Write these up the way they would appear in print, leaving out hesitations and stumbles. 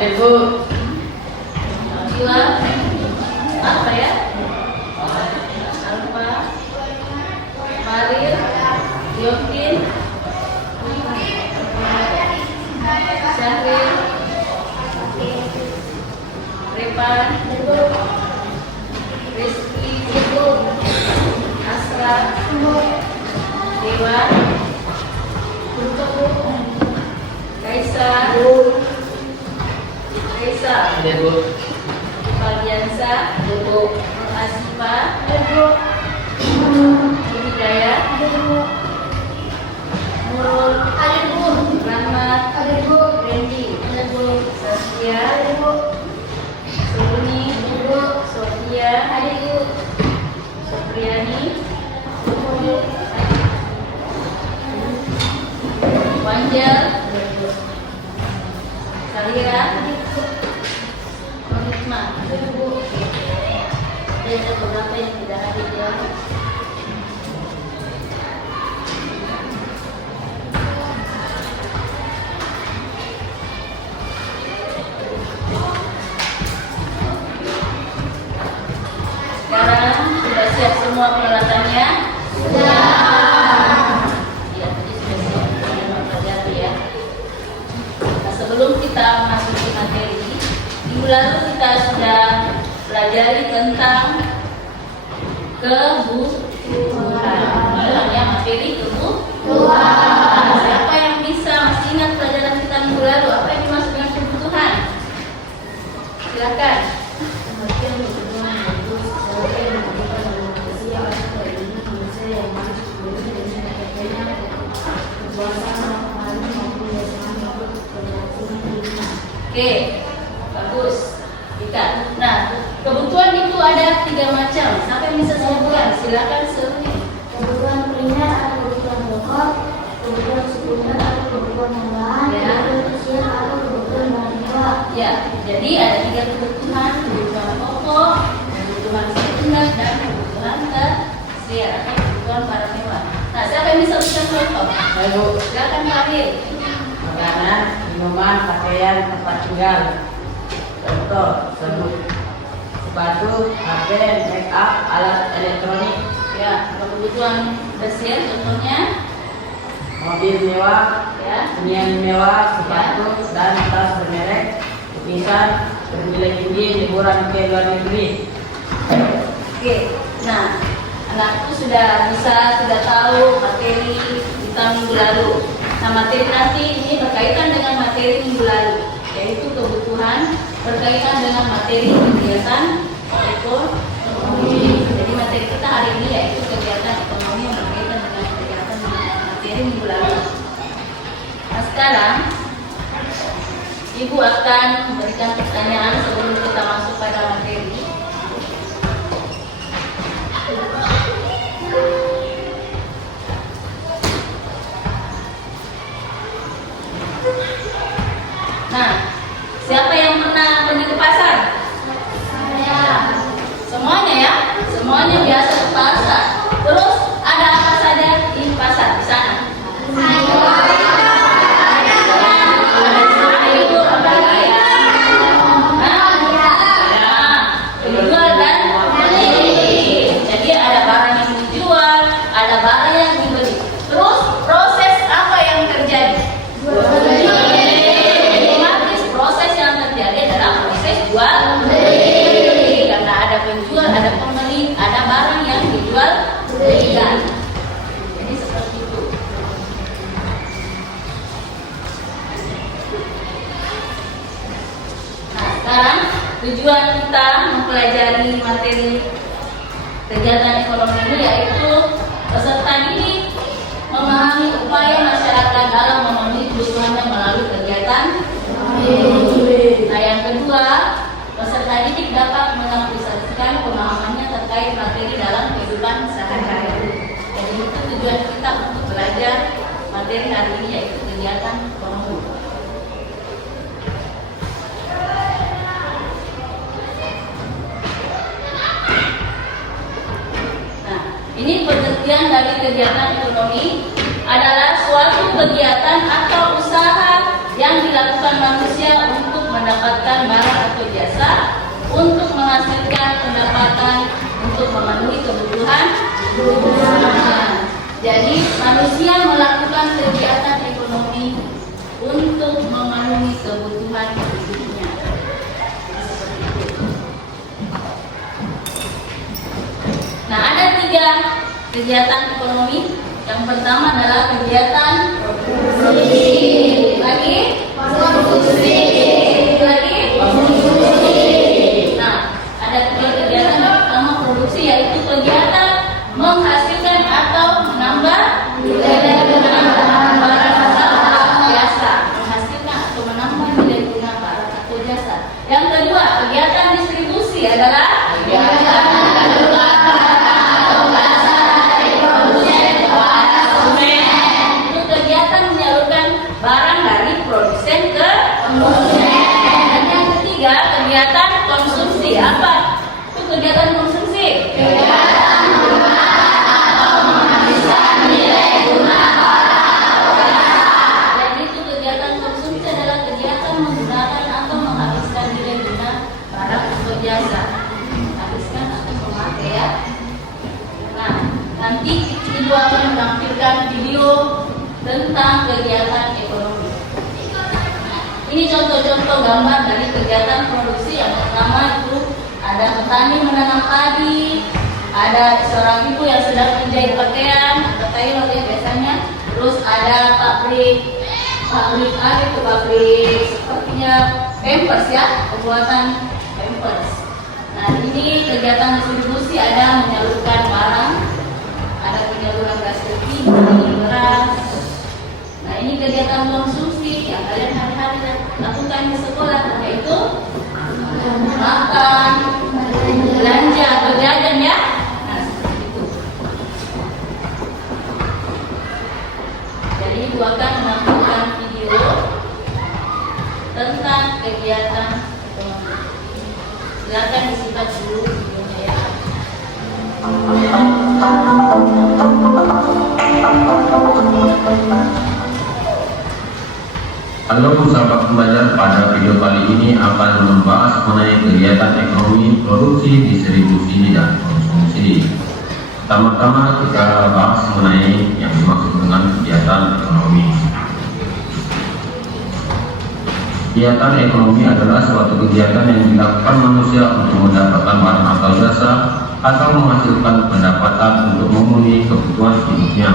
Hadir Bu. Jiwa apa ya? Alfa, Marir, Yokin, Syahril, Repan, Rizky, Asra, Dewa, Kaisa, Hadir Bu. Faldiansa, Nur Asifa, Hidayah, Nurul, Rahmat, Randy, Saskia, Suni, Sofia, Sopriani, Wanjal, Salira, Noritma. Ada beberapa yang tidak hadir ya. Sekarang sudah siap semua peralatannya? Sudah. Ya, tadi sudah siap semua pelajari ya. Nah, sebelum kita masuki materi, minggu lalu kita sudah pelajari tentang kebutuhan. Ya, materi kebutuhan. Nah, siapa yang bisa masih ingat pelajaran kita minggu lalu? Apa yang dimaksud dengan kebutuhan? Silakan. Oke, bagus. Nah, kebutuhan itu ada 3 macam. Siapa yang bisa sebutkan? Silakan sebutkan. Kebutuhan primer atau kebutuhan pokok, kebutuhan sekunder atau kebutuhan tambahan, Ya. kebutuhan sosial atau kebutuhan barang mewah. Ya, jadi ada 3 kebutuhan: kebutuhan pokok, kebutuhan sekunder, dan kebutuhan tersier atau kebutuhan barang mewah. Nah, siapa yang bisa berikan contoh? Ayo Bu. Silakan Pak Amir. Makanan, minuman, pakaian, tempat tinggal. Contoh, sebut sepatu, HP, make up, alat elektronik, Ya, kalau kebutuhan tersier contohnya mobil mewah, ya. hunian mewah, sepatu, dan tas bermerek, lukisan, bernilai tinggi, liburan ke luar negeri. Oke, nah anakku sudah tahu materi kita minggu lalu. Nah, materi nanti ini berkaitan dengan materi minggu lalu, yaitu kebutuhan berkaitan dengan materi kegiatan ekonomi. Jadi materi kita hari ini yaitu kegiatan ekonomi yang berkaitan dengan kegiatan materi minggu lalu. Nah, sekarang Ibu akan memberikan pertanyaan sebelum kita masuk pada materi. Nah, siapa yang pernah pergi ke pasar? Saya. Semuanya ya? Semuanya biasa ke pasar. Terus ada apa saja di pasar di sana? Ada sayur, apa lagi? Penjual dan pembeli. Jadi ada barang yang dijual, ada barang yang dibeli. Terus proses apa yang terjadi? Otomatis proses yang terjadi adalah proses jual beli. Karena ada penjual, ada pembeli, ada barang yang dijual belikan. Jadi seperti itu. Nah, sekarang tujuan kita mempelajari materi kegiatan ekonomi ini yaitu peserta didik memahami upaya masyarakat dalam memenuhi kebutuhannya melalui kegiatan ekonomi. Nah, yang kedua, peserta didik dapat mengaplikasikan pemahamannya terkait materi dalam kehidupan sehari-hari. Jadi itu tujuan kita untuk belajar materi hari ini yaitu kegiatan ekonomi. Nah, ini pengertian dari kegiatan ekonomi adalah suatu kegiatan atau usaha yang dilakukan manusia untuk mendapatkan mendapatkan barang atau jasa untuk menghasilkan pendapatan untuk memenuhi kebutuhan. Jadi manusia melakukan kegiatan ekonomi untuk memenuhi kebutuhan hidupnya. Nah, ada 3 kegiatan ekonomi. Yang pertama adalah kegiatan produksi. Lagi? Produksi. Lagi? Produksi. Nah, ada 3 kegiatan. Yang pertama produksi, yaitu kegiatan menghasilkan atau menambah nilai guna barang atau jasa. Menghasilkan atau menambah nilai guna barang atau jasa. Yang kedua, kegiatan distribusi adalah kegiatan barang dari produsen ke konsumen. Dan yang ketiga, kegiatan konsumsi. Apa itu kegiatan konsumsi? Kegiatan menggunakan atau menghabiskan nilai guna barang atau jasa. Jadi itu kegiatan konsumsi adalah kegiatan menggunakan atau menghabiskan nilai guna barang atau jasa. Menghabiskan atau memakai, ya. Nah, nanti Ibu akan menampilkan video tentang kegiatan ekonomi. Ini contoh-contoh gambar dari kegiatan produksi. Yang pertama itu ada petani menanam padi, ada seorang ibu yang sedang menjahit pakaian atau tailor ya biasanya. Terus ada pabrik sepertinya pampers ya, pembuatan pampers. Nah, ini kegiatan distribusi, ada menyalurkan barang, ada penyaluran gas putih, beras. Nah, ini kegiatan konsumsi yang kalian hari-hari lakukan di sekolah, yaitu makan, belanja atau jajan, ya. Nah, seperti itu. Jadi Ibu akan menampilkan video tentang kegiatan ekonomi. Silakan disimak dulu videonya, ya. Halo sahabat pembelajar, pada video kali ini akan membahas mengenai kegiatan ekonomi, produksi, distribusi, dan konsumsi. Pertama-tama kita bahas mengenai yang dimaksud dengan kegiatan ekonomi. Kegiatan ekonomi adalah suatu kegiatan yang dilakukan manusia untuk mendapatkan barang atau jasa atau menghasilkan pendapatan untuk memenuhi kebutuhan hidupnya.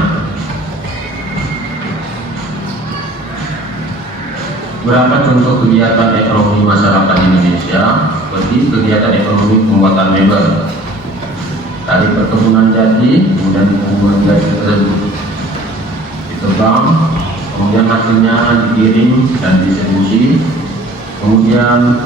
Beberapa contoh kegiatan ekonomi masyarakat Indonesia seperti kegiatan ekonomi pembuatan mebel dari perkebunan jati, kemudian perkebunan jati tersebut ditebang, kemudian hasilnya dikirim dan distribusi, kemudian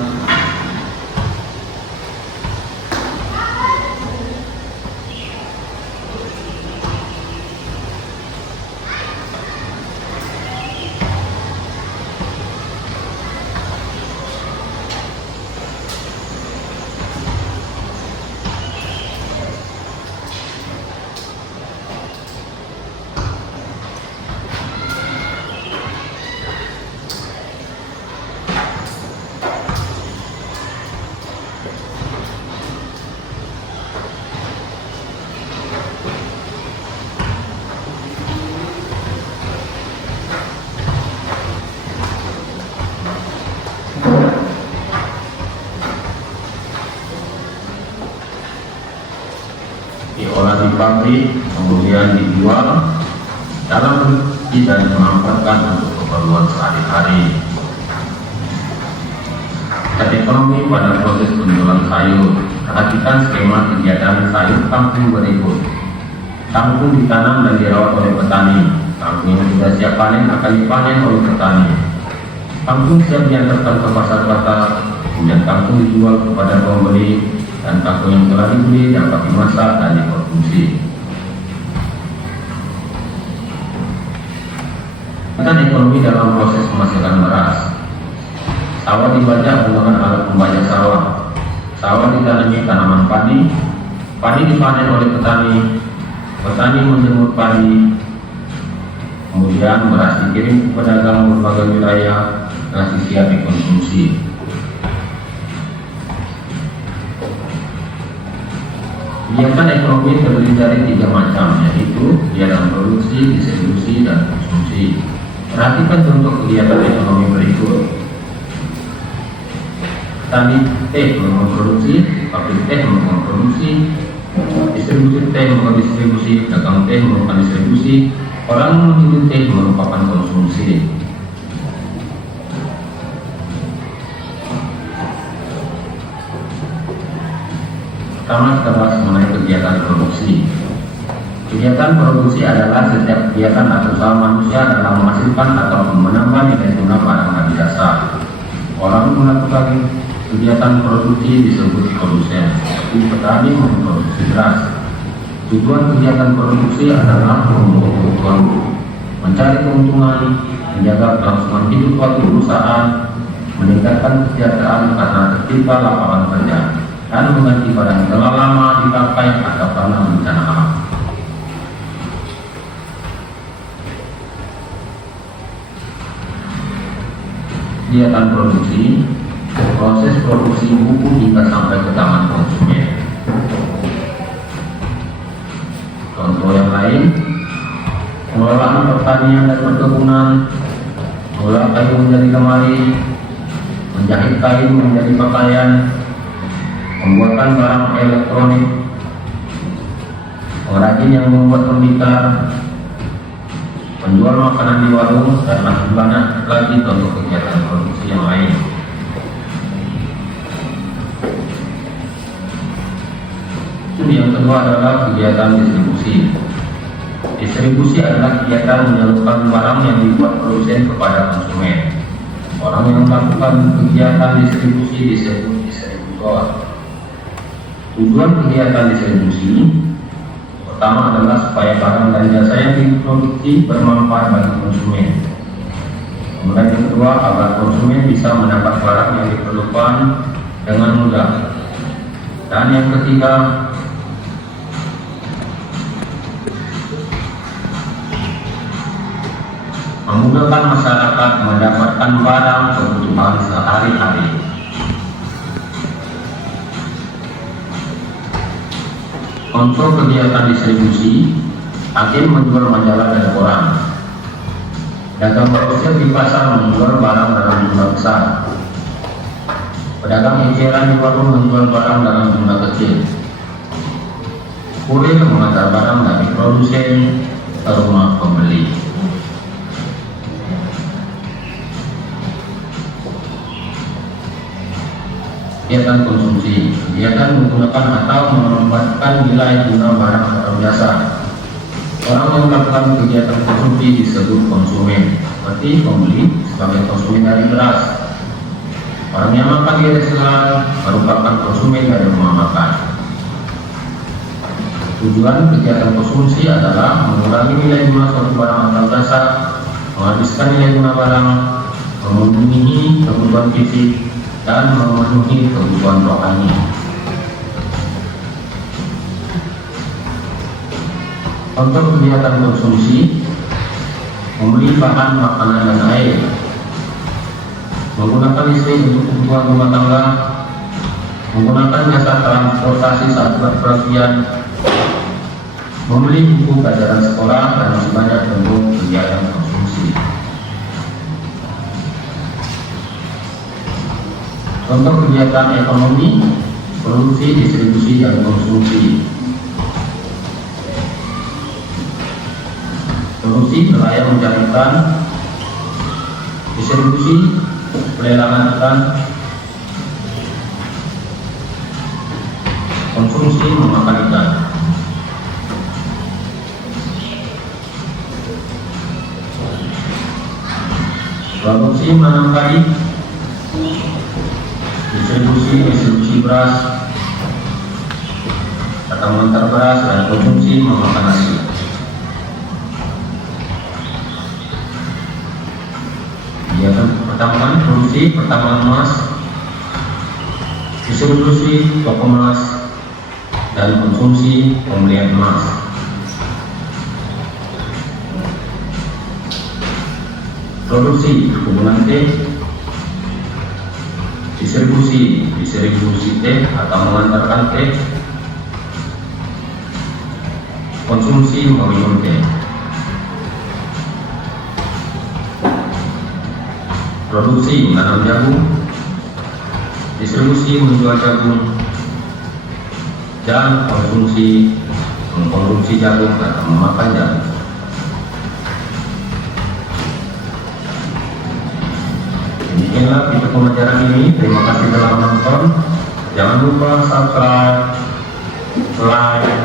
diolah di pabrik, kemudian dijual dalam bentuk dan dimanfaatkan untuk keperluan sehari-hari. Dan ekonomi pada proses penjualan sayur. Perhatikan skema kegiatan sayur kangkung berikut. Kangkung ditanam dan dirawat oleh petani. Kangkung yang sudah siap panen akan dipanen oleh petani. Kangkung siap diantarkan ke pasar-pasar, kemudian kangkung dijual kepada pembeli, dan kangkung yang telah dibeli dapat dimasak dan dikonsumsi. Kegiatan ekonomi dalam proses menghasilkan beras. Sawah dibajak menggunakan alat pembajak sawah. Sawah ditanami tanaman padi. Padi dipanen oleh petani. Petani menjemur padi. Kemudian beras dikirim ke pedagang berbagai wilayah, nasi siap dikonsumsi. Kegiatan ekonomi terdiri dari 3 macam, yaitu kegiatan produksi, distribusi, dan konsumsi. Perhatikan contoh kegiatan ekonomi berikut. Petani teh melakukan produksi, pabrik teh melakukan produksi, distribusi teh melakukan distribusi, dagang teh melakukan distribusi, orang menuju teh merupakan konsumsi. Pertama kita bahas mengenai kegiatan produksi. Kegiatan produksi adalah setiap kegiatan atau usaha manusia dalam menghasilkan atau menambah nilai guna barang dan jasa. Orang melakukan kegiatan produksi disebut produsen, seperti petani memproduksi beras. Tujuan kegiatan produksi adalah untuk kebutuhan mencari keuntungan, menjaga kelangsungan hidup suatu perusahaan, meningkatkan kesejahteraan karena tercipta lapangan kerja, dan mengganti barang yang telah lama dipakai atau karena bencana alam. Kegiatan produksi, proses produksi buku hingga sampai ke tangan konsumen. Contoh yang lain, pengelolaan pertanian dan perkebunan, mengolah kayu menjadi lemari, menjahit kain menjadi pakaian, pembuatan barang elektronik, pengrajin yang membuat tembikar, penjual makanan di warung, dan masih banyak lagi contoh kegiatan produksi yang lain. Yang kedua adalah kegiatan distribusi. Distribusi adalah kegiatan menyalurkan barang yang dibuat produsen kepada konsumen. Orang yang melakukan kegiatan distribusi disebut distributor. Tujuan kegiatan distribusi pertama adalah supaya barang dan jasa yang diproduksi bermanfaat bagi konsumen. Kemudian yang kedua, agar konsumen bisa mendapat barang yang diperlukan dengan mudah. Dan yang ketiga, memudahkan masyarakat mendapatkan barang kebutuhan sehari-hari. Untuk kegiatan distribusi, agen menjual majalah dan koran. Dagang grosir di pasar menjual barang dalam jumlah besar. Pedagang eceran di warung menjual barang dalam jumlah kecil. Kurir mengantar barang dari produsen ke rumah pembeli. Kegiatan konsumsi, kegiatan menggunakan atau menambahkan nilai guna barang atau jasa. Orang yang melakukan kegiatan konsumsi disebut konsumen, seperti pembeli sebagai konsumen dari beras. Orang yang makan di restoran merupakan konsumen dari rumah makan. Tujuan kegiatan konsumsi adalah mengurangi nilai guna suatu barang atau jasa, menghabiskan nilai guna barang, memenuhi kebutuhan fisik, dan memenuhi kebutuhan rohani. Untuk kegiatan konsumsi, membeli bahan makanan dan air, menggunakan listrik untuk kebutuhan rumah tangga, menggunakan jasa transportasi saat berpergian, membeli buku pelajaran sekolah, dan masih banyak bentuk kegiatan konsumsi. Untuk kegiatan ekonomi, produksi, distribusi, dan konsumsi. Produksi nelayan mencari ikan, distribusi pelelangan ikan, konsumsi memakan ikan. Produksi menanam padi, distribusi beras atau mengantar beras, dan konsumsi memakan nasi. Kegiatan pertambangan, produksi pertambangan emas, distribusi toko emas, dan konsumsi pembelian emas. Produksi perkebunan teh, distribusi teh atau mengantarkan teh, konsumsi meminum teh. Produksi menanam jagung, distribusi menjual jagung, dan mengkonsumsi jagung atau memakan jagung. Demikianlah video pembelajaran ini. Terima kasih telah menonton. Jangan lupa subscribe, like.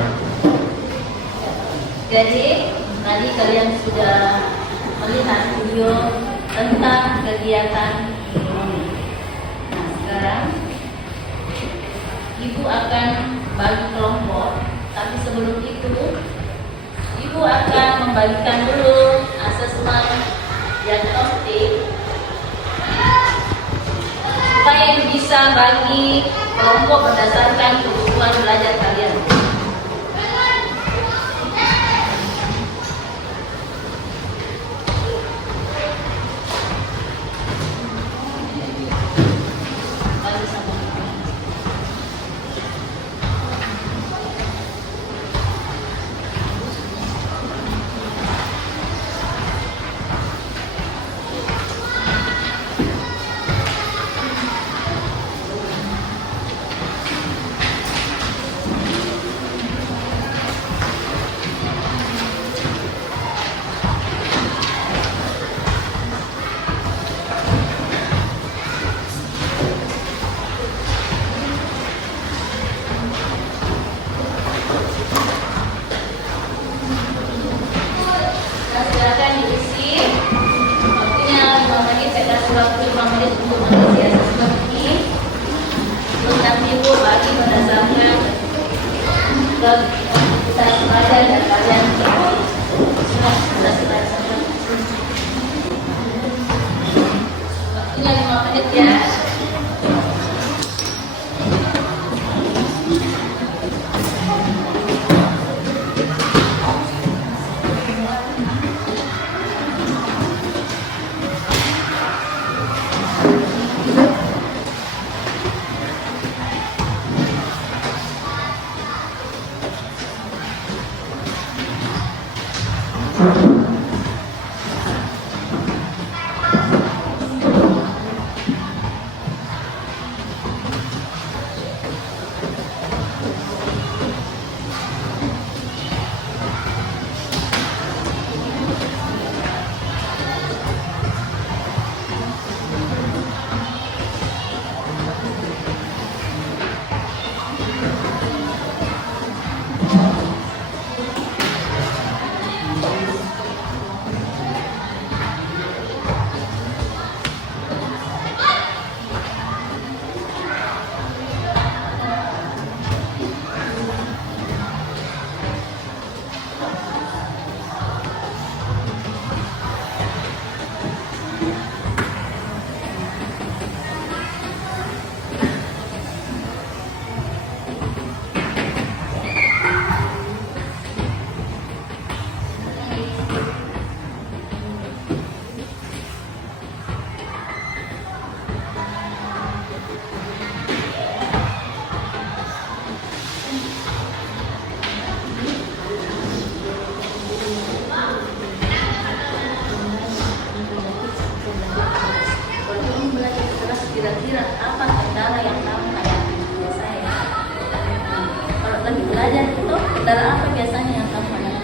Jadi tadi kalian sudah melihat video tentang kegiatan ekonomi. Nah, sekarang Ibu akan bagi kelompok, tapi sebelum itu Ibu akan membagikan dulu asesmen diagnostik supaya Ibu bisa bagi kelompok berdasarkan kebutuhan belajar kalian. Silakan diisi. Waktunya 5 menit, saya kasih waktu 5 menit untuk mengisi asesmen ini. Terus nanti Ibu bagi berdasarkan kebutuhan belajar dan kalian. Waktunya 5 menit ya. Kira-kira apa kendala yang kamu hadapi biasanya? Kalau lagi belajar itu kendala apa biasanya yang kamu hadapi?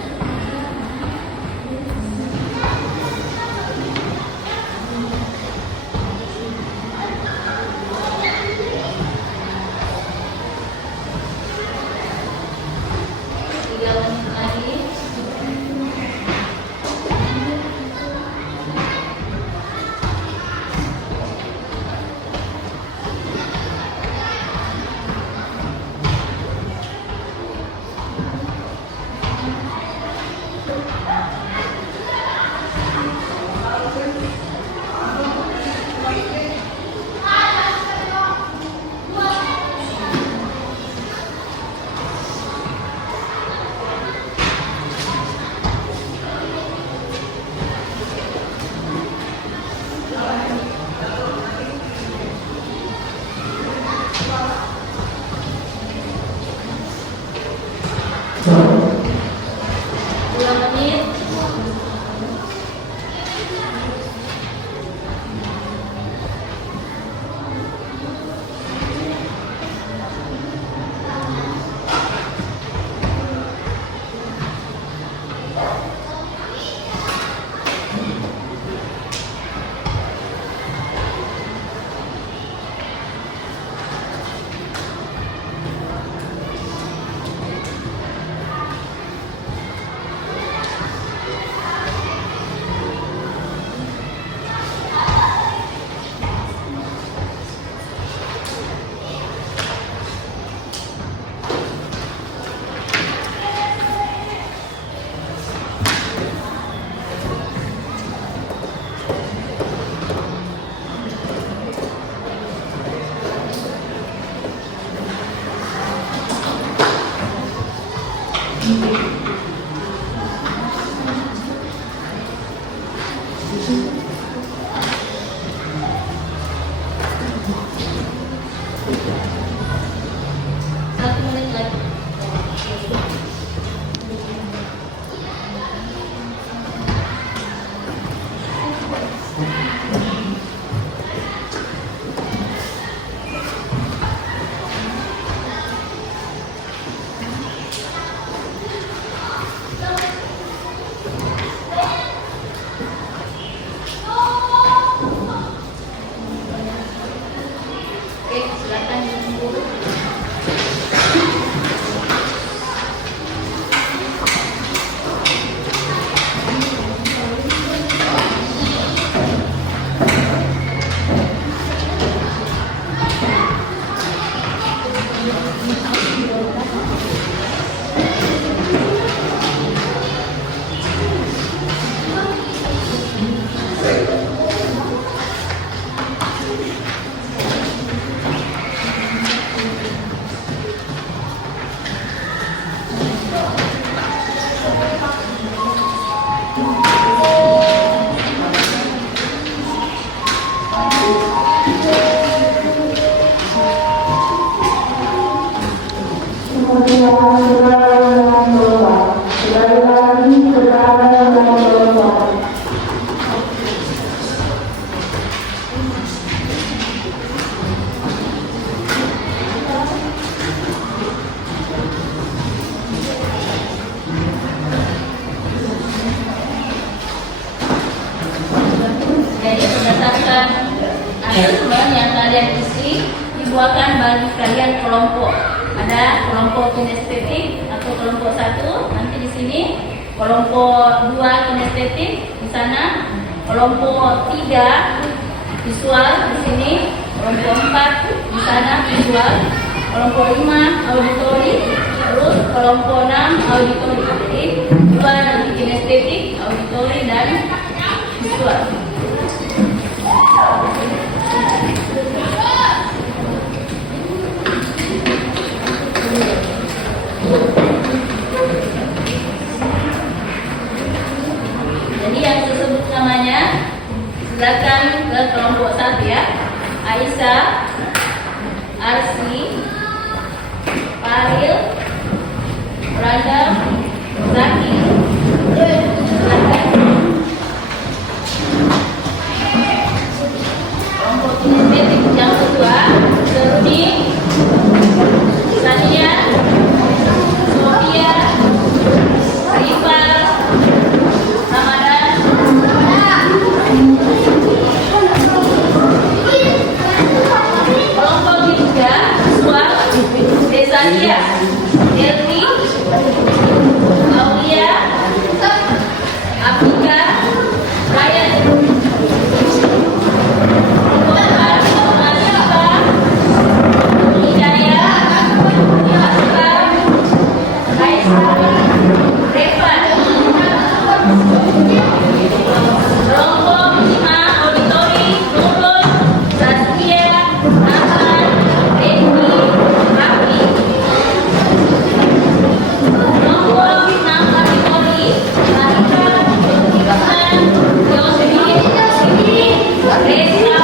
Jadi berdasarkan asesmen yang kalian isi dibuatkan bagi kalian kelompok. Ada kelompok kinestetik atau kelompok 1 nanti di sini, kelompok 2 kinestetik di sana, kelompok 3 visual di sini, kelompok 4 di sana visual, kelompok 5 auditori, terus kelompok 6 auditori. Jadi 2 nanti kinestetik, auditori dan visual. Jadi yang tersebut namanya, silakan ke kelompok 1 ya. Aisyah, Arsi, Faril, Randa, Zaki. Silakan. Kelompok kinestetik yang kedua, Seruni, Sania, Sofia, Rival, Ramadan. Kelompok ketiga, visual, Desania, Elvi, Aulia, Afrika, Ryan. Kelompok empat, Asifa, Hidayah, Asgar, Kaisar, Revan. Kelompok 5 auditori, Nurul, Saskia, Ahmad, Eki, Rafi. Kelompok 6 auditori, Rika, Iksan, Yosmi, Siti, Reza,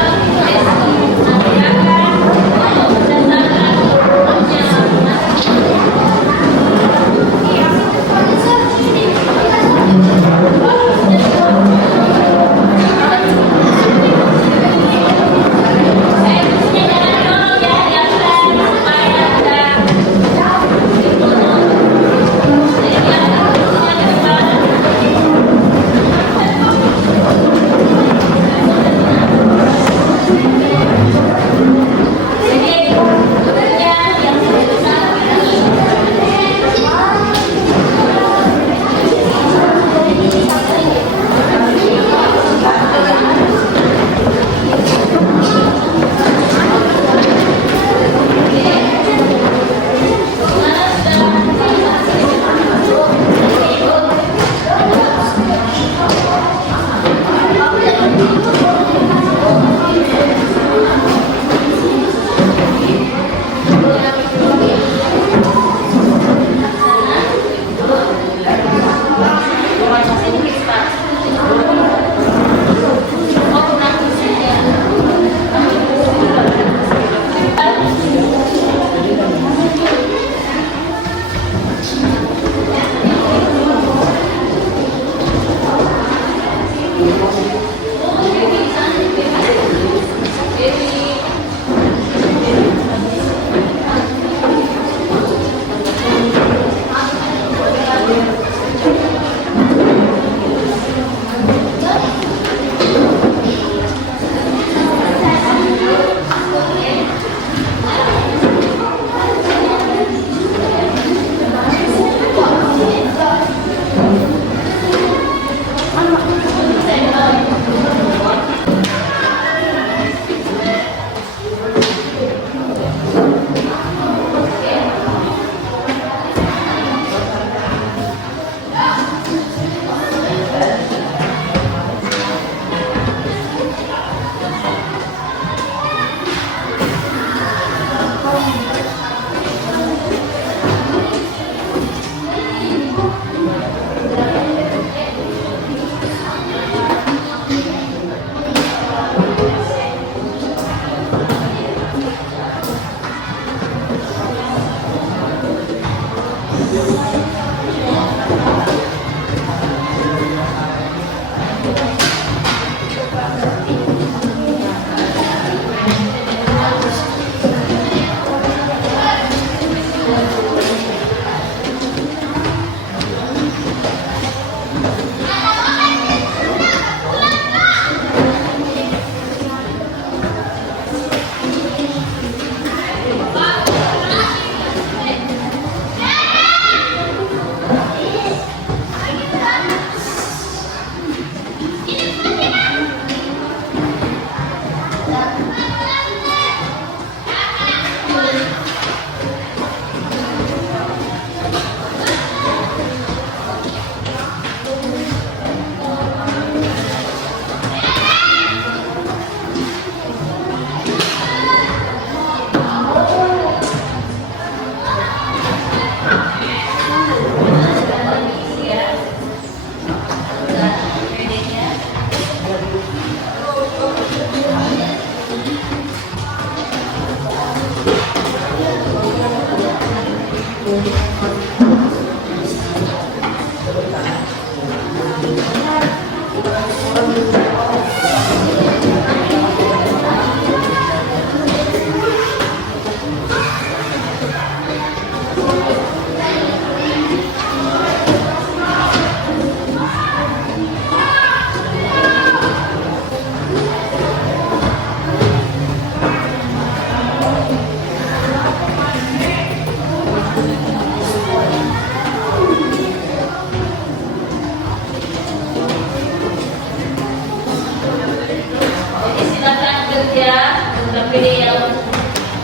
bekerja, tapi yang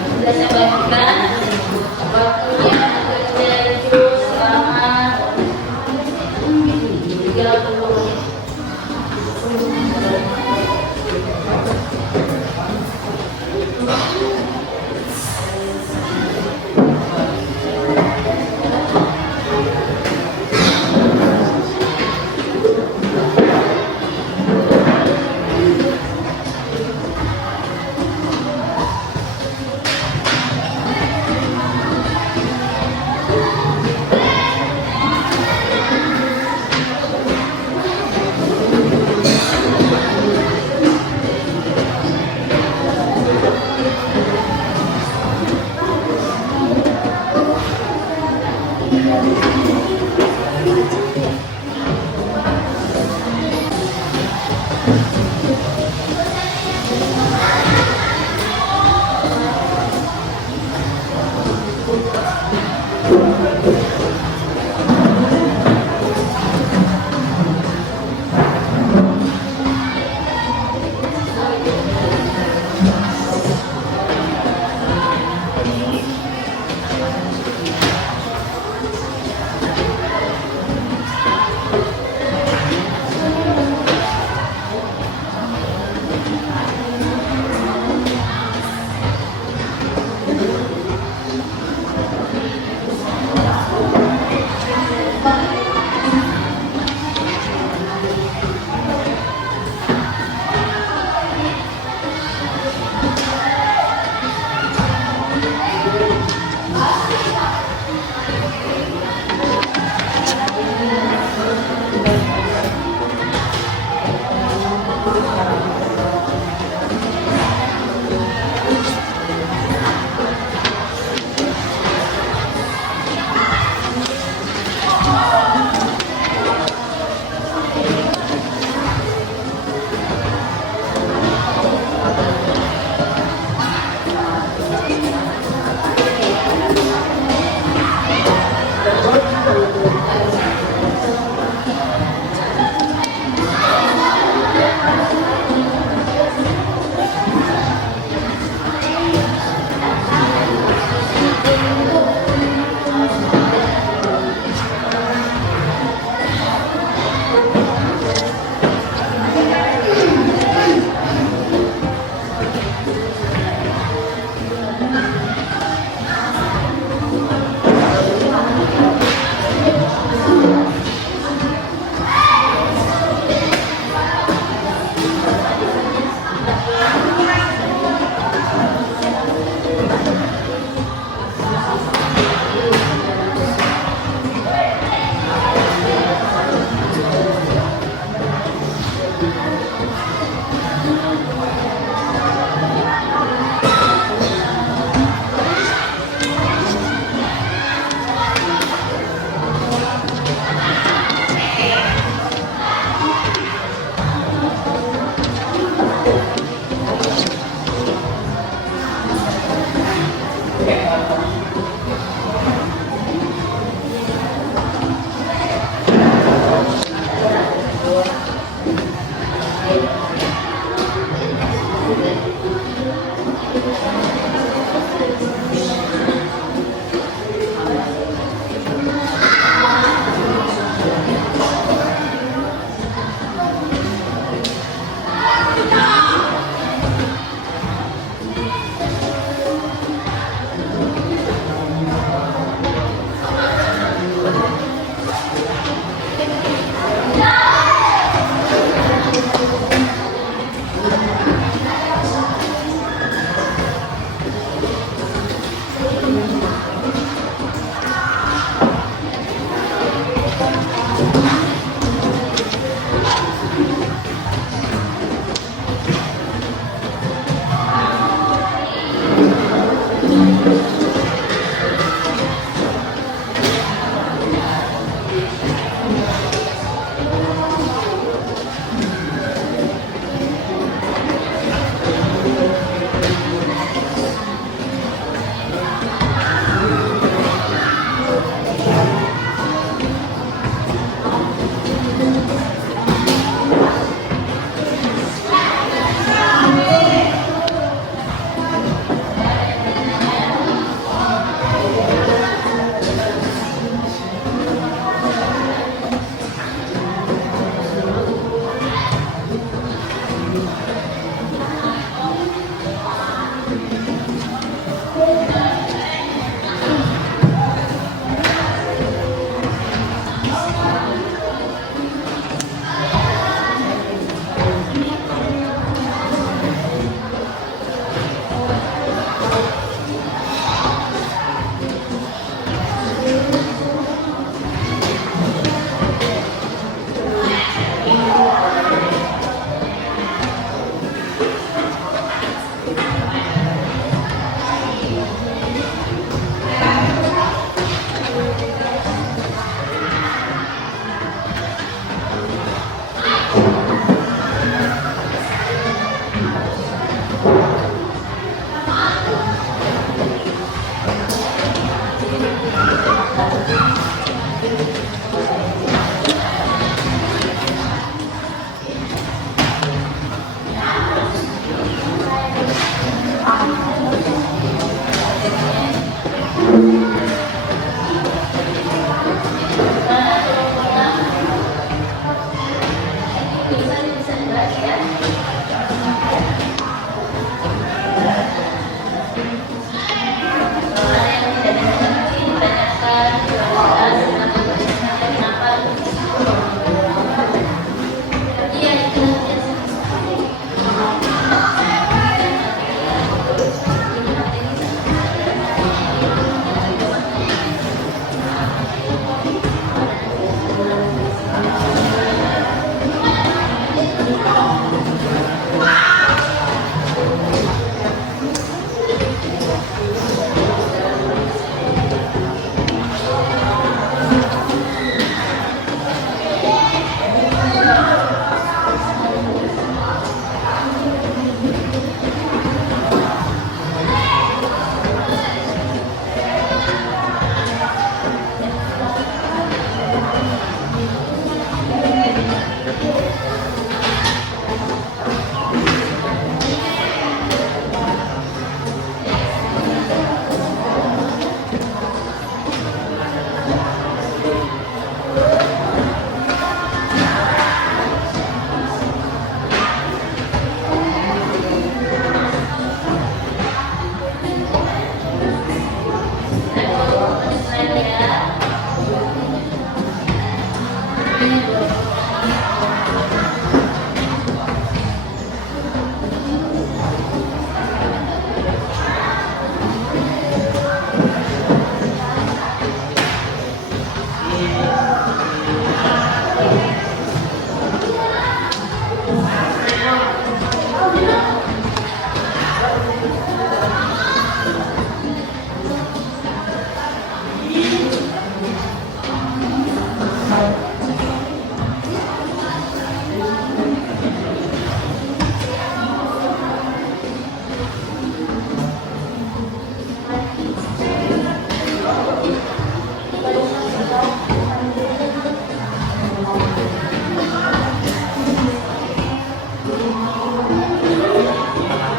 sudah saya bagikan waktunya bekerja itu selama 30 menit.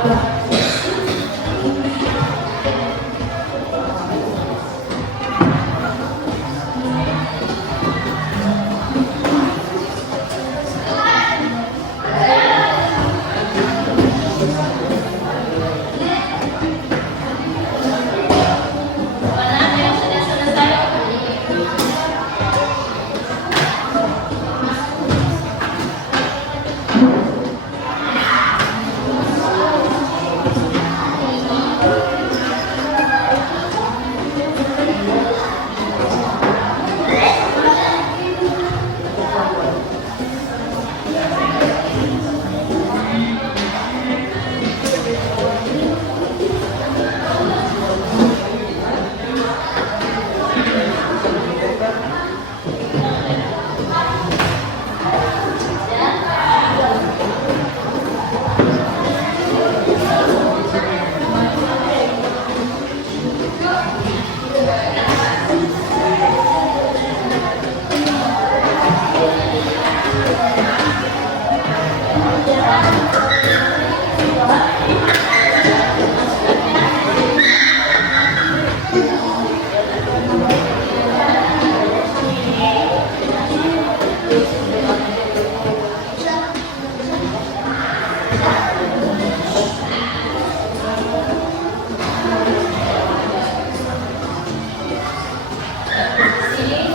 Mana ada yang sudah selesai? Sini.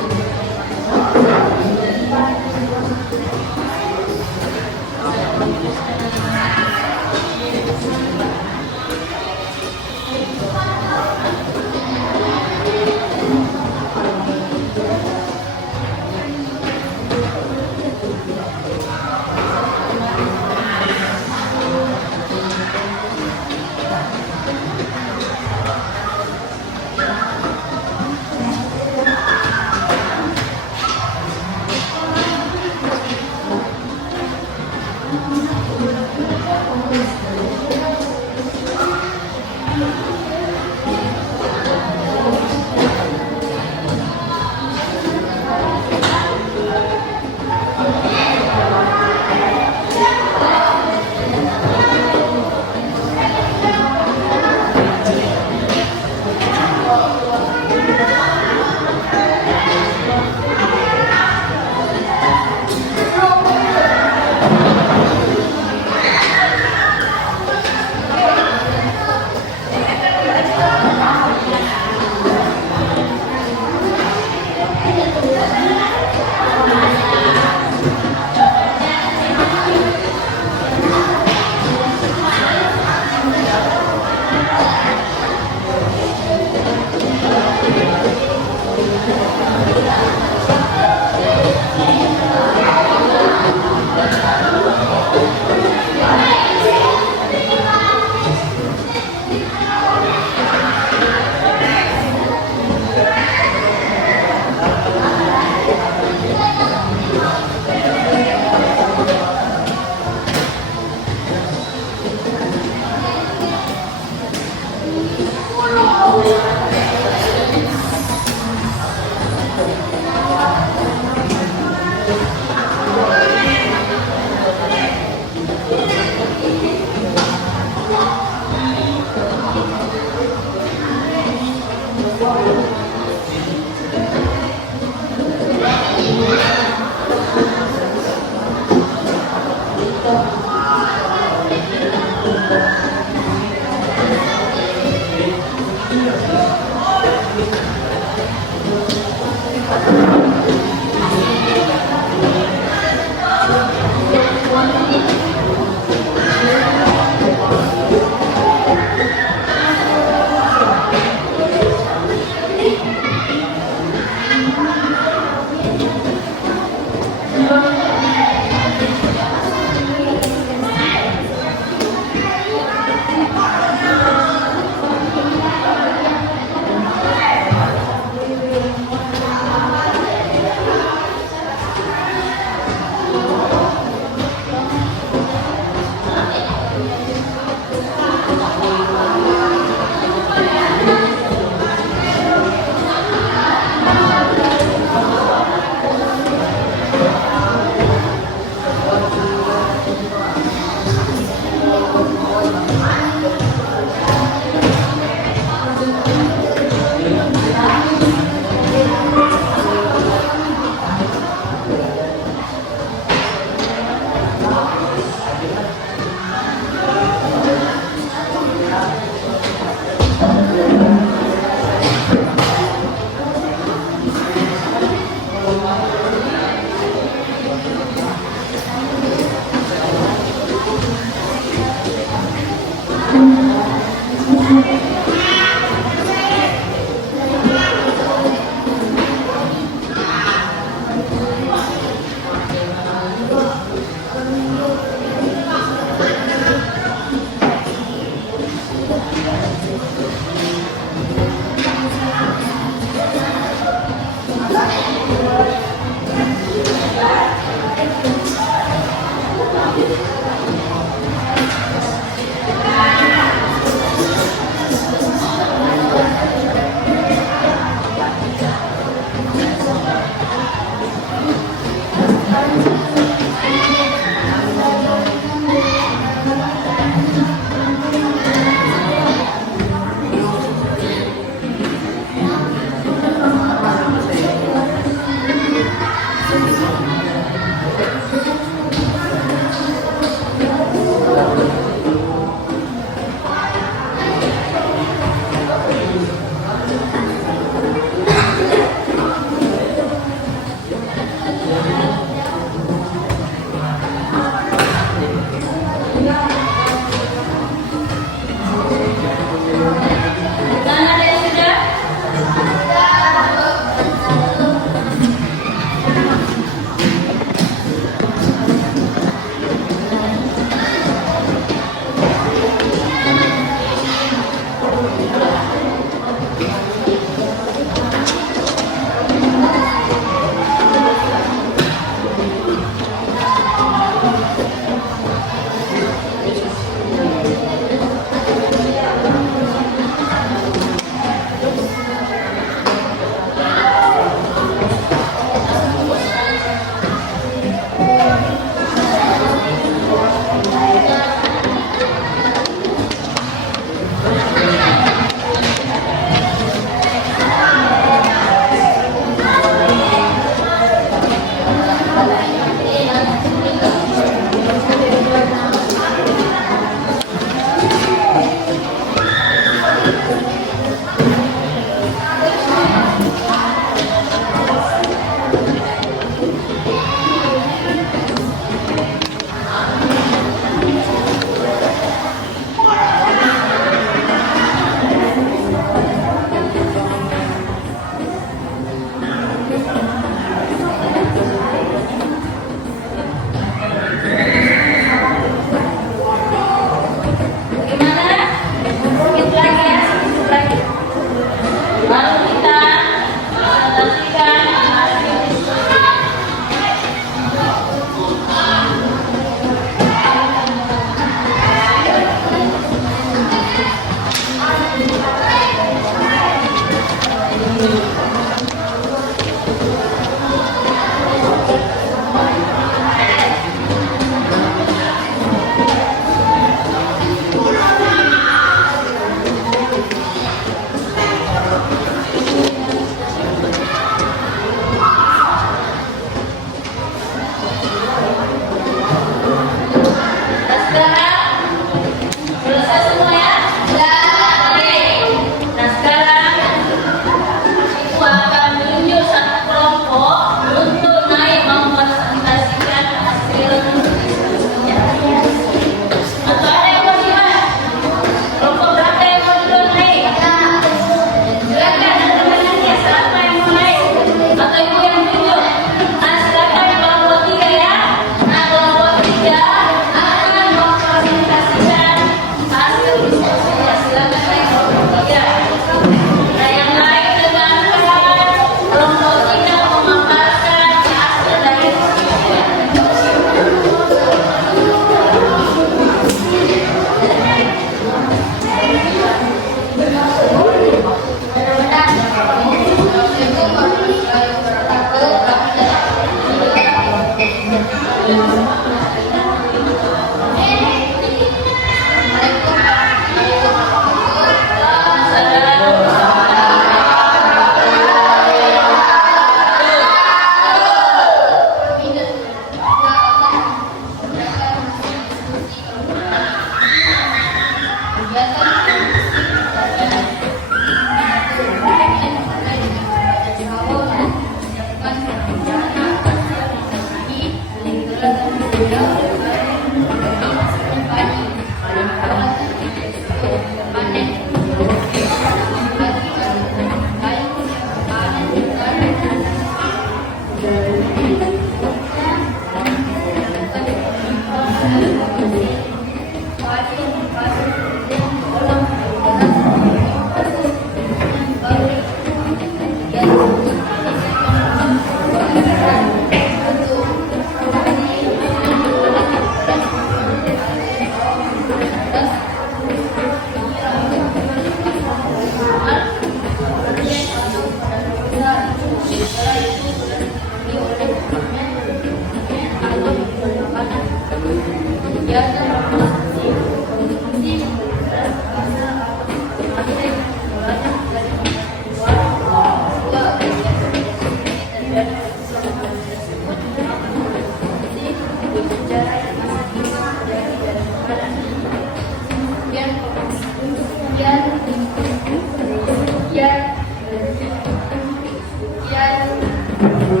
Nah,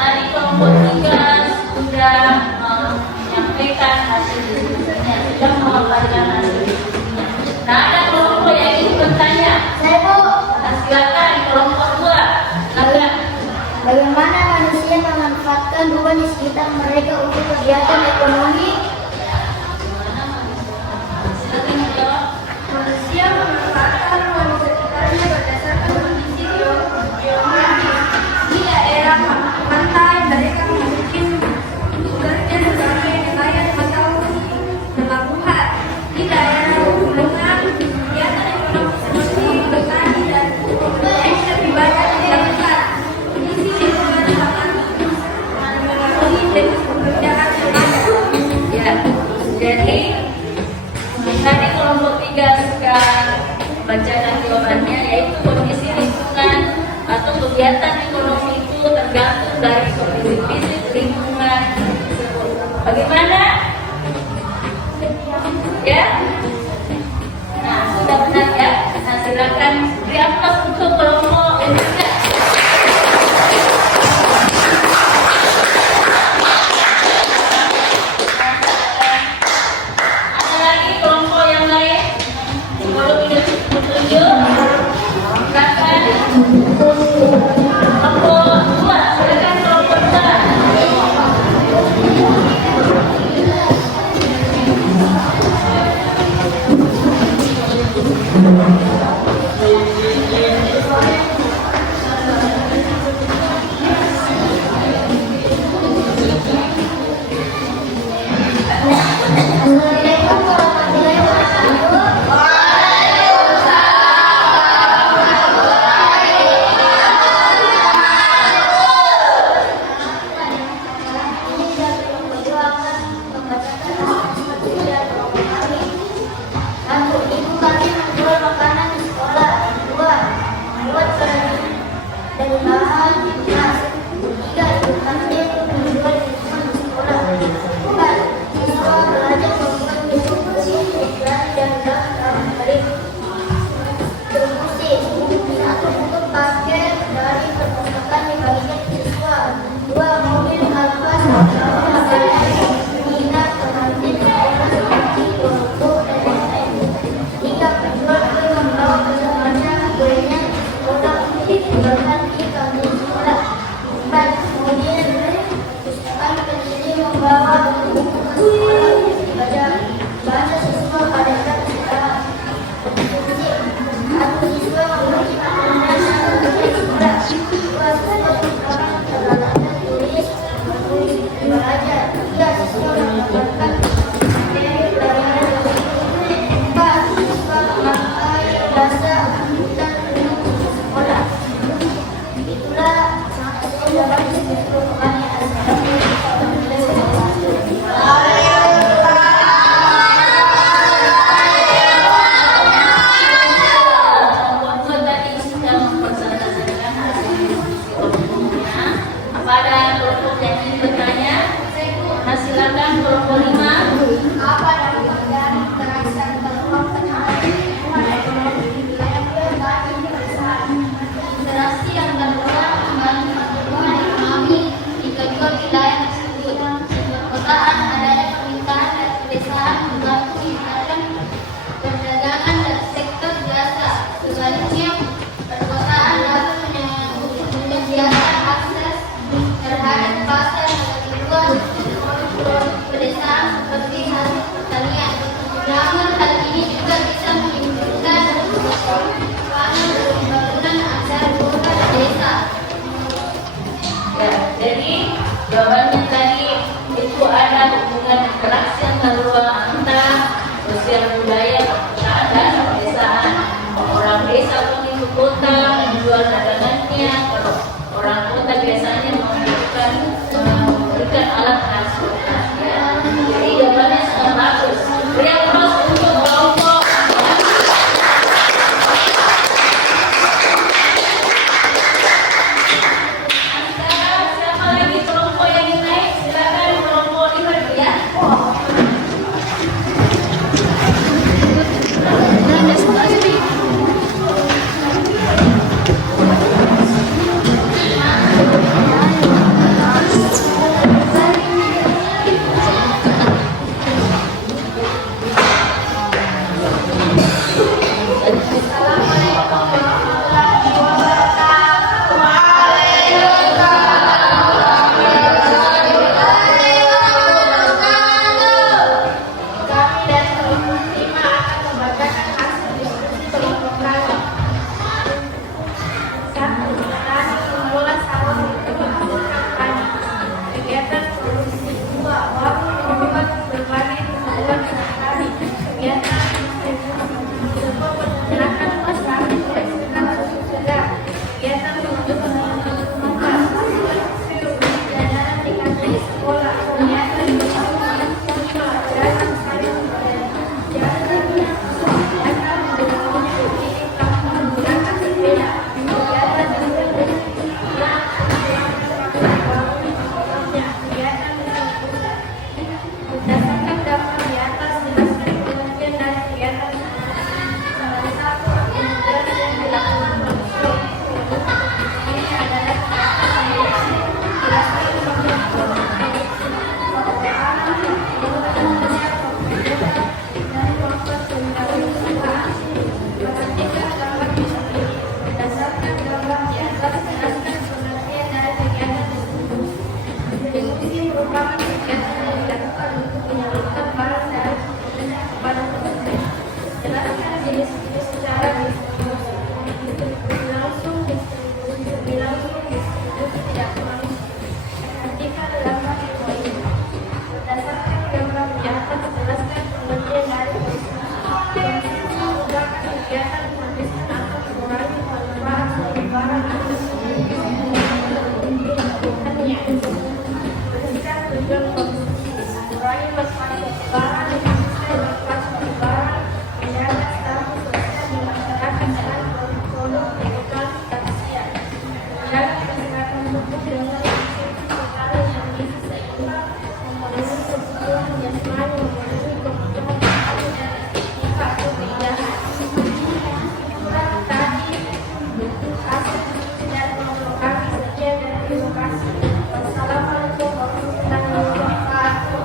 tadi kelompok 3 sudah menyampaikan hasil diskusinya, sudah memaparkan hasil diskusinya. Nah, ada kelompok yang ingin bertanya. Saya Bu, Nah, silakan kelompok 2. Silakan. bagaimana manusia memanfaatkan ruang di sekitar mereka untuk kegiatan ekonomi? Silakan menjawab. Manusia memanfaatkan ruang di sekitarnya berdasarkan kondisi geografis. Di daerah pantai, mereka mungkin bekerja sebagai nelayan atau pelabuhan. Di daerah pegunungan, kegiatan ekonomi seperti bertani dan teks lebih banyak dilakukan. Kondisi lingkungan sangat mempengaruhi jenis pekerjaan yang ada. Ya, jadi tadi kelompok 3 sudah bacakan jawabannya, yaitu kondisi lingkungan atau kegiatan ekonomi itu tergantung dari kondisi fisik lingkungan tersebut. Bagaimana? Ya? Nah, sudah benar ya? Nah, silakan beri aplaus untuk kelompok yang 3. Ada lagi kelompok yang lain? Kalau tidak setuju, silakan. Kelompok 2, silakan kelompok 3. kegiatan menghabiskan atau mengurangi manfaat suatu barang atau meningkatkan tujuan konsumsi, mengurangi manfaat suatu barang, meningkatkan manfaat suatu barang, menjaga status sosial di masyarakat dengan produk ekonomi kasihan, menjaga kesehatan tubuh dengan konsumsi makanan yang gizi seimbang, memenuhi kebutuhan jasmani, memenuhi kebutuhan rohani dan sifat keindahan. Tadi hasil diskusi dan ngobrol kami sekian dan terima kasih. Wassalamualaikum warahmatullahi wabarakatuh.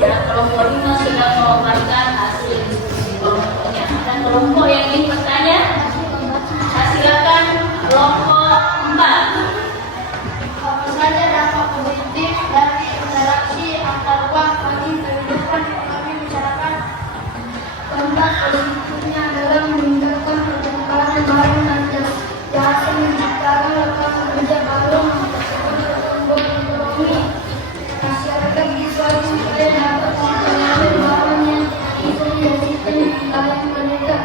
Dan kelompok 5 sudah mengeluarkan hasil diskusi kelompoknya. Dan kelompok yang ingin bertanya, silakan kelompok 4. Apa saja dampak positif dari interaksi antar uang bagi kehidupan ekonomi masyarakat? Dampak positifnya adalah meningkatkan pertukaran barang dan jasa, menciptakan lapangan kerja baru, mempercepat pertumbuhan ekonomi. Masyarakat disuruh supaya dapat memperoleh barang yang bisa dihasilkan di wilayah mereka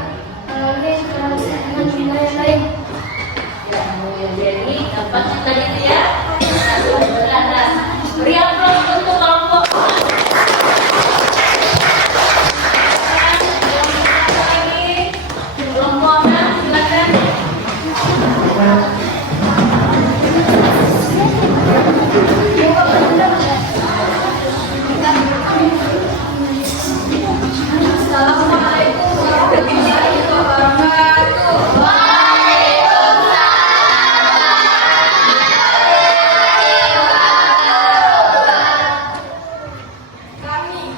melalui interaksi dengan wilayah lain. Jadi dampaknya tadi itu ya. Beri aplaus untuk kelompok 4. Kelompok 6 silakan. Assalamualaikum warahmatullahi wabarakatuh.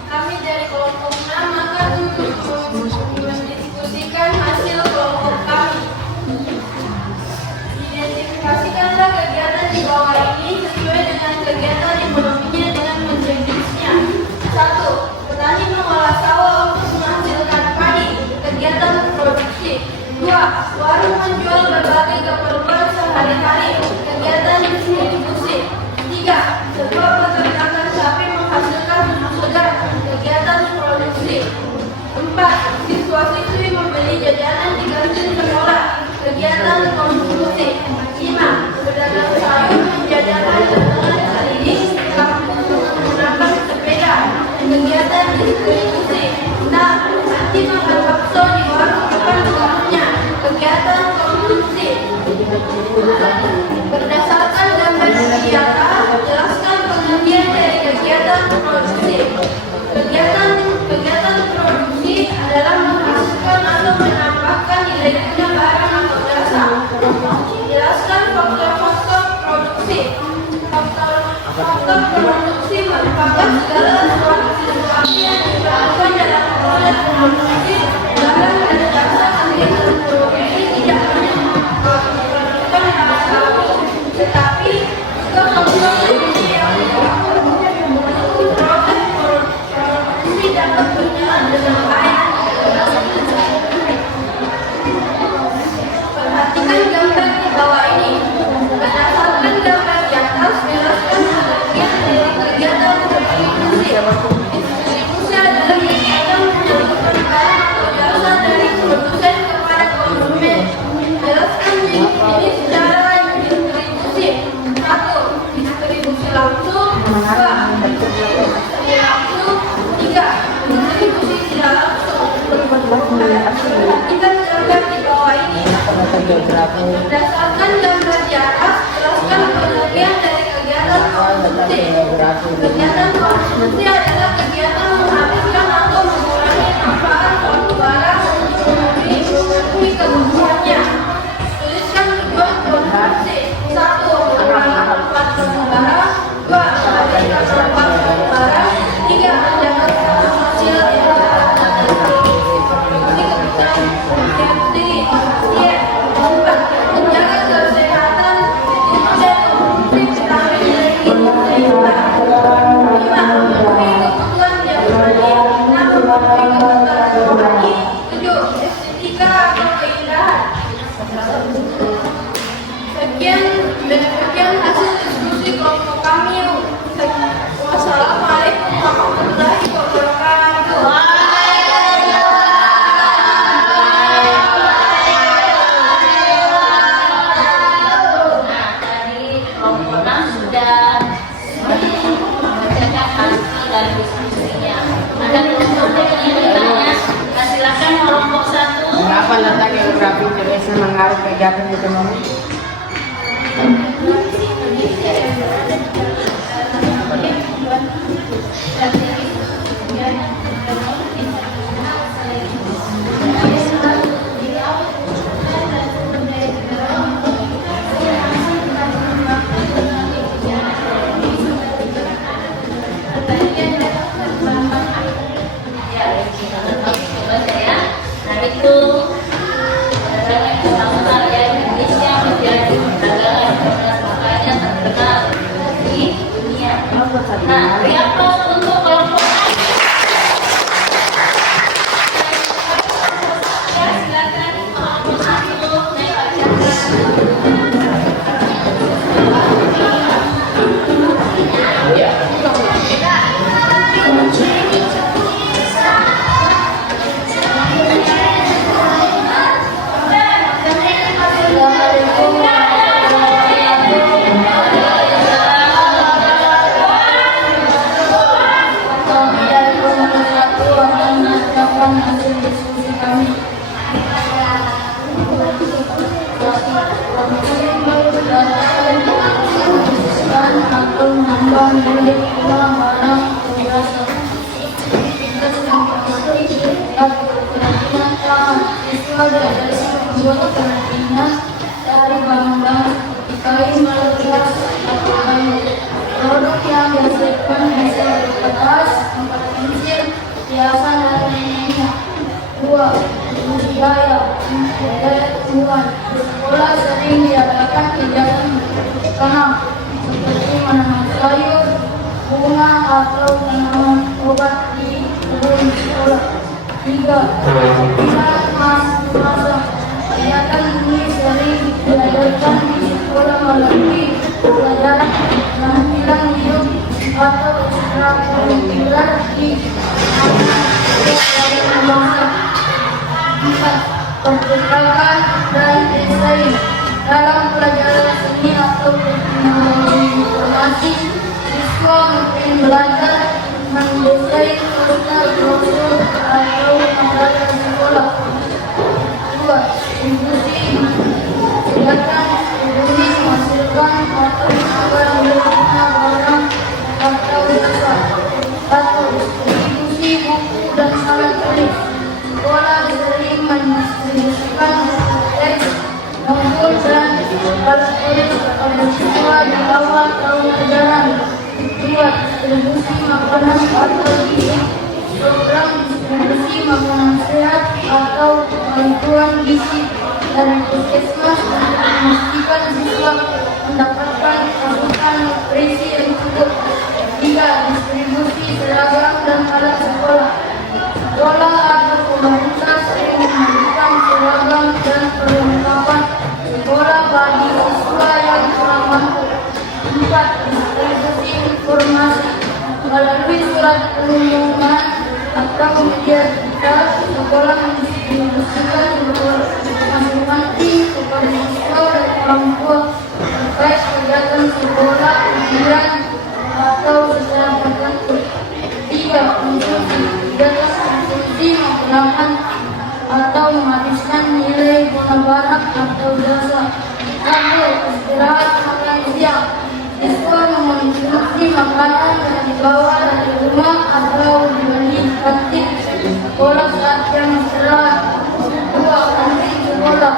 Kami dari kelompok 6 akan mendiskusikan hasil kelompok kami. Identifikasikanlah kegiatan di bawah ini sesuai dengan kegiatan ekonominya dengan menjenisnya. 1. Petani mengolah sawah untuk menghasilkan padi, kegiatan produksi. 2. Warung menjual berbagai keperluan sehari-hari, kegiatan distribusi. 3. Sebuah peternakan sapi menghasilkan susu segar, kegiatan produksi. 4. Siswa-siswi membeli jajanan di kantin sekolah, kegiatan konsumsi. 5. Pedagang sayur menjajakan dagangan keliling menggunakan sepeda, kegiatan distribusi. 6. Nanti makan bakso di warung depan rumahnya, kegiatan konsumsi. Berdasarkan gambar di atas, jelaskan pengertian dari kegiatan produksi. Kegiatan produksi adalah menghasilkan atau menambahkan nilai guna barang atau jasa. Jelaskan faktor-faktor produksi. Faktor produksi merupakan segala situasi yang dilakukan dalam proses produksi barang dan jasa. Kegiatan produksi tidak hanya melakukan hal satu, tetapi juga faktor produksi yang proses produksi dapat berjalan dengan baik. Perhatikan gambar di bawah ini. Berdasarkan gambar di atas, jelaskan pengertian dari kegiatan distribusi. Distribusi adalah kegiatan menyalurkan barang atau jasa dari produsen kepada konsumen. Jelaskan jenis-jenis cara distribusi. 1. Distribusi langsung. 2. Distribusi langsung. 3. Distribusi tidak langsung. Perhatikan gambar di bawah ini. Berdasarkan gambar di atas, jelaskan pengertian dari kegiatan konsumsi. Kegiatan konsumsi adalah kegiatan menghabiskan atau mengurangi manfaat suatu barang untuk memenuhi kebutuhannya. Tuliskan tujuan konsumsi. 1. Mengurangi manfaat suatu barang. 2. Menghabiskan manfaat suatu barang. 3. Menjaga status sosial di masyarakat dan memenuhi kebutuhan konsumsi. 4. Menjaga kesehatan tubuh dan konsumsi vitamin dan gizi seimbang. 5. Memenuhi kebutuhan jasmani. 6. Memenuhi kebutuhan rohani. 7. Estetika atau keindahan. Sekian hasil diskusi kelompok kami. Wassalamualaikum warahmatullahi wabarakatuh. mengaruh kegiatan ekonomi? Nah, beri aplaus untuk kelompok A. Ya, silakan kelompok A itu produk yang dihasilkan hasil kertas, tempat pensil, hiasan dan lainnya. 2. Budidaya tumbuhan. Sekolah sering diadakan kegiatan tanam seperti menanam sayur, bunga atau tanaman obat di kebun sekolah. 3. Masa kegiatan ini sering diadakan di sekolah melalui pelajaran penampilan hidup atau ekstrakurikuler di bangsa. 4. Perpustakaan dan desain. Dalam pelajaran seni atau teknologi informasi, siswa mungkin belajar mendesain poster, brosur atau majalah sekolah. 2. Distribusi. Kegiatan ini menghasilkan atau menambah nilainya barang atau jasa. 1. Distribusi buku dan alat tulis. Sekolah sering mendistribusikan teks, novel dan alat tulis kepada siswa di awal tahun ajaran. 2. Distribusi makanan atau gizi. Program distribusi makanan sehat atau bantuan gizi dari puskesmas untuk memastikan siswa mendapatkan asupan nutrisi yang cukup. 3. Distribusi seragam dan alat sekolah. Sekolah atau pemerintah sering memberikan seragam dan perlengkapan sekolah bagi siswa yang kurang mampu. 4. Distribusi informasi melalui surat pengumuman atau media digital. Sekolah mendistribusikan informasi kepada siswa dan orang tua terkait kegiatan sekolah, ujian atau secara tertentu. 3. Konsumsi. Kegiatan konsumsi menggunakan atau menghabiskan nilai guna barang atau jasa. 1. Istirahat makan siang. Siswa mengonsumsi makanan yang dibawa dari rumah atau dibeli di kantin sekolah saat jam istirahat. 2. Kantin sekolah.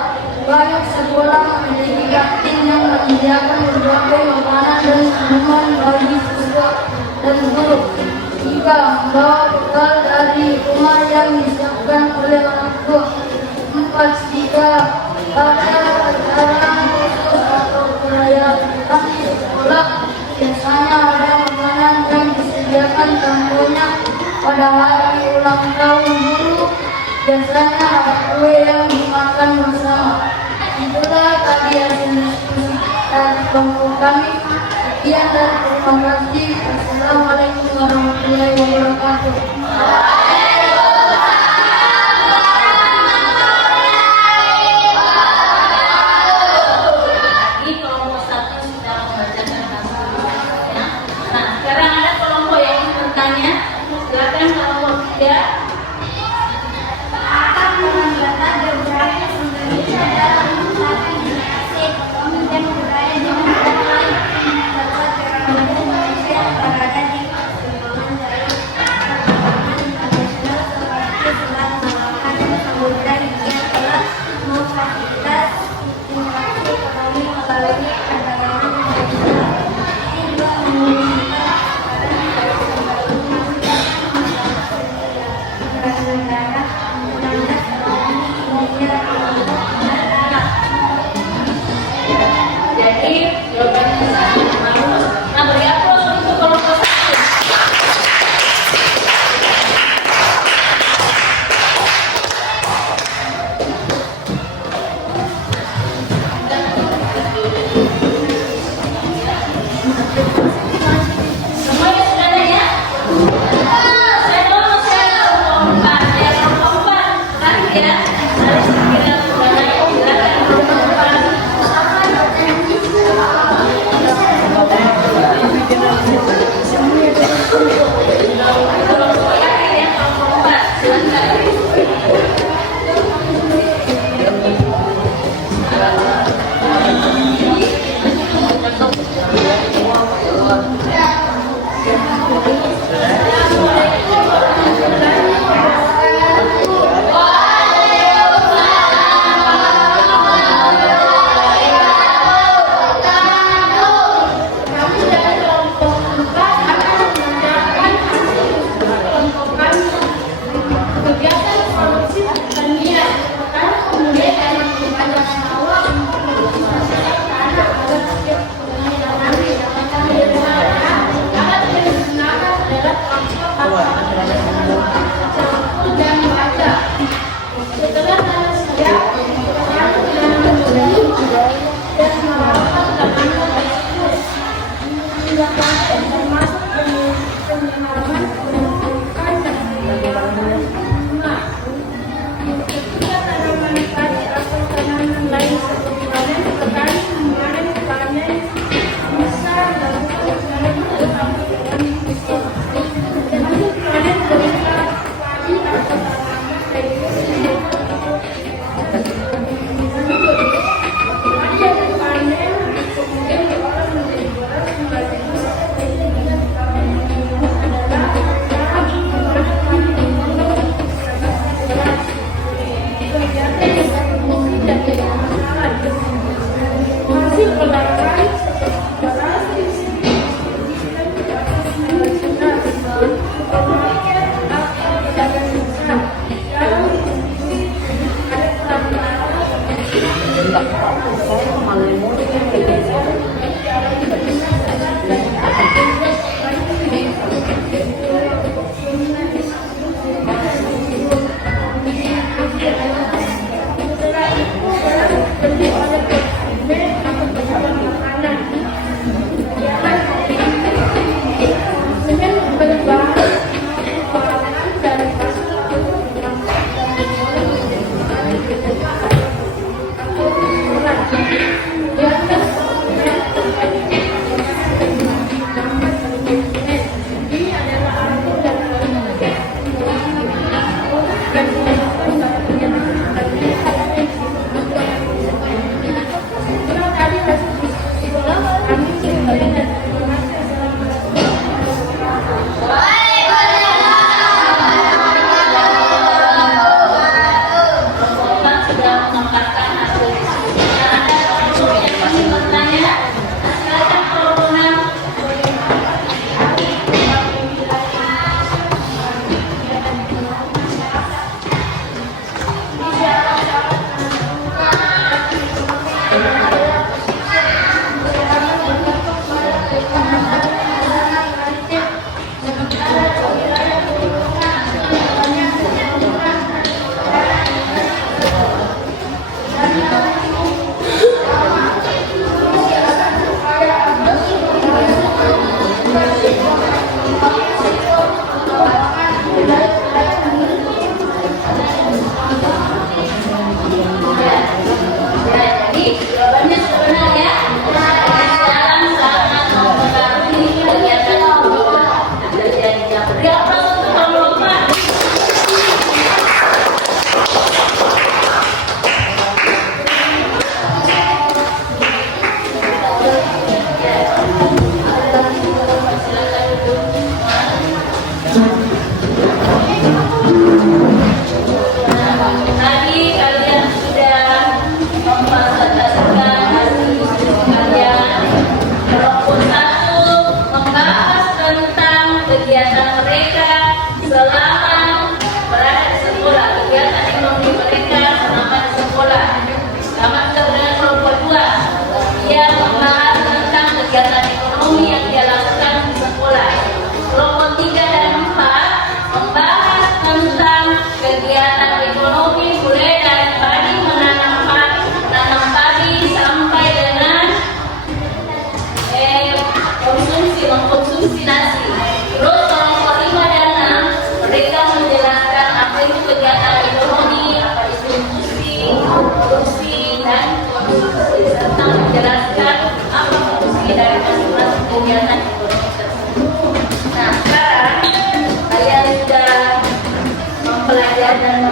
Banyak sekolah memiliki kantin yang menyediakan berbagai makanan dan minuman bagi siswa dan guru. 3. Membawa bekal dari rumah yang disiapkan oleh orang tua. 4. Jika ada acara khusus atau perayaan di sekolah, biasanya ada makanan yang disediakan, contohnya pada hari ulang tahun guru, biasanya ada kue yang dimakan bersama. Itulah tadi hasil diskusi dari kelompok kami. Sekian dan terima kasih. Assalamualaikum warahmatullahi wabarakatuh. Lagi kelompok 1 sudah mengerjakan hasilnya. Nah, sekarang ada kelompok yang ingin bertanya. Silakan kelompok 3. Akan menambahkan geografi Indonesia dalam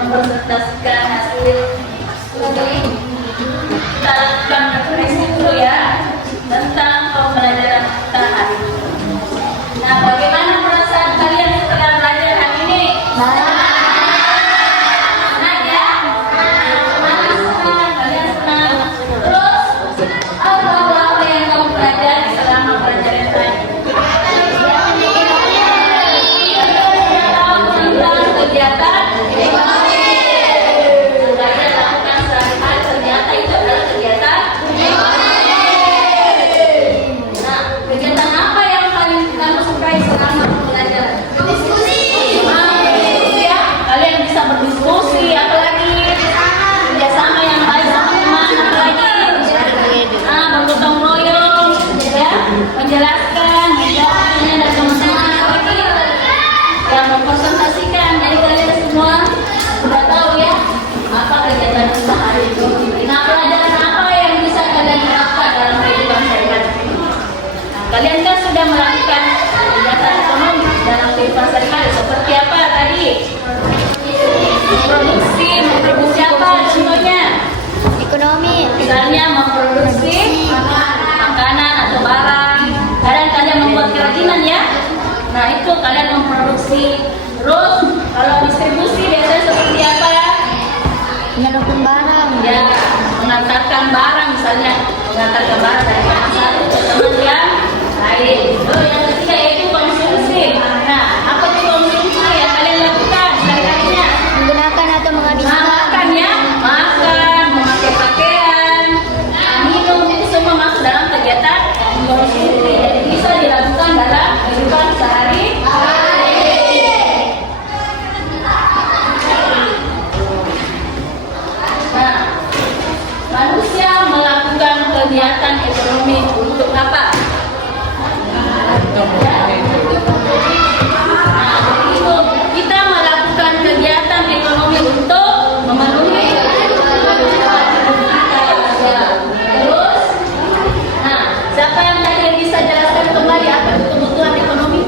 mempresentasikan hasil studi kita lakukan referensi dulu ya tentang Kalian kan sudah melakukan kegiatan ekonomi dalam kehidupan sehari-hari seperti apa tadi? Memproduksi apa contohnya? Ekonomi. Misalnya memproduksi makanan atau barang. Kadang kalian membuat kerajinan ya. Nah itu kalian memproduksi. Terus kalau distribusi biasanya seperti apa? Menanam barang. Ya, mengantarkan barang misalnya, mengantarkan barang dari teman satu ke teman yang lain. Yang ketiga yaitu konsumsi. Nah, apa itu konsumsi yang kalian lakukan sehari-harinya? Menggunakan atau menghabiskan. Makan ya, makan, memakai pakaian, minum itu semua masuk dalam kegiatan konsumsi. Jadi bisa dilakukan dalam kehidupan sehari-hari. Nah, manusia melakukan kegiatan ekonomi untuk apa? Nah, itu kita melakukan kegiatan ekonomi untuk memenuhi kebutuhan kita. Terus, nah, siapa yang tadi bisa jelaskan kembali apa itu kebutuhan ekonomi?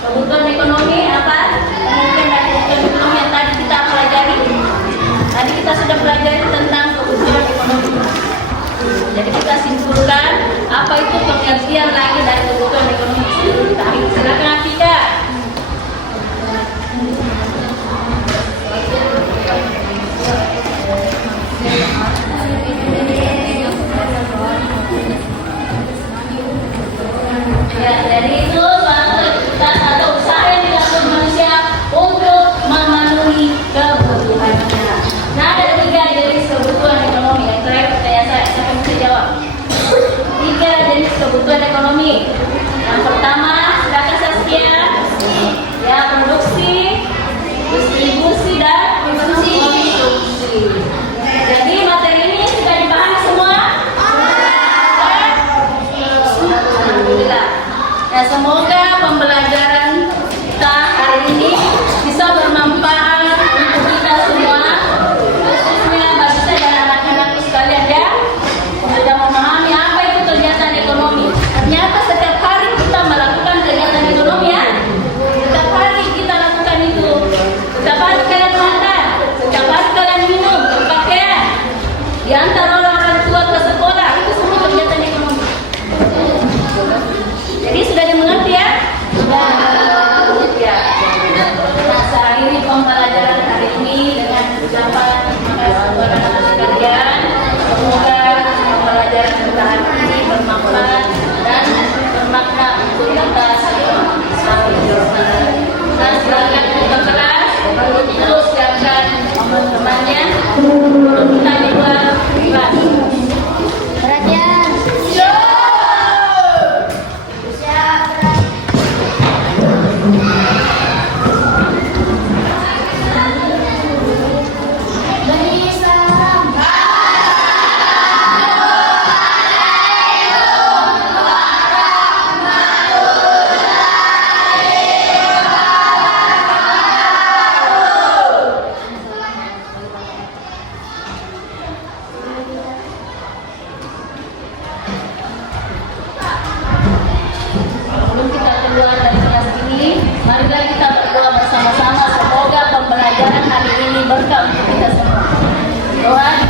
Kebutuhan ekonomi apa? Mungkin dari kebutuhan ekonomi yang tadi kita pelajari. Tadi kita sudah pelajari tentang kebutuhan ekonomi. Jadi kita simpulkan apa itu pengertian lagi dari kebutuhan ekonomi. Silakan Atika. Ya, dari itu suatu aktivitas atau usaha yang dilakukan manusia untuk memenuhi kebutuhannya. Nah, ada 3 jenis kebutuhan ekonomi. Yang terakhir pertanyaan saya, siapa yang bisa jawab? 3 jenis kebutuhan ekonomi. Yang pertama, silakan Saskia. Ya, produksi, distribusi dan konsumsi. Jadi materi ini sudah dipahami semua? Alhamdulillah. Ya, semoga pembelajaran kita hari ini bisa bermanfaat untuk kita semua, khususnya bagi saya dan anak-anakku sekalian ya, sudah memahami apa itu kegiatan ekonomi. Ternyata setiap hari kita melakukan kegiatan ekonomi ya. Setiap hari kita lakukan itu. Setiap hari kalian makan, setiap hari kalian minum, berpakaian, diantar oleh orang tua ke sekolah, itu semua kegiatan ekonomi. Jadi sudah dimengerti ya? Ya. Nah, seakhiri pembelajaran hari ini dengan ucapan terima kasih kepada anak sekalian. Semoga pembelajaran kita hari ini bermanfaat dan bermakna untuk kita semua. Nah, silakan buka kelas, terus siapkan teman-temannya untuk kita dibuat kelas. Perhatian. Sebelum kita keluar dari kelas ini, marilah kita berdoa bersama-sama. Semoga pembelajaran hari ini berkah untuk kita semua. Doa.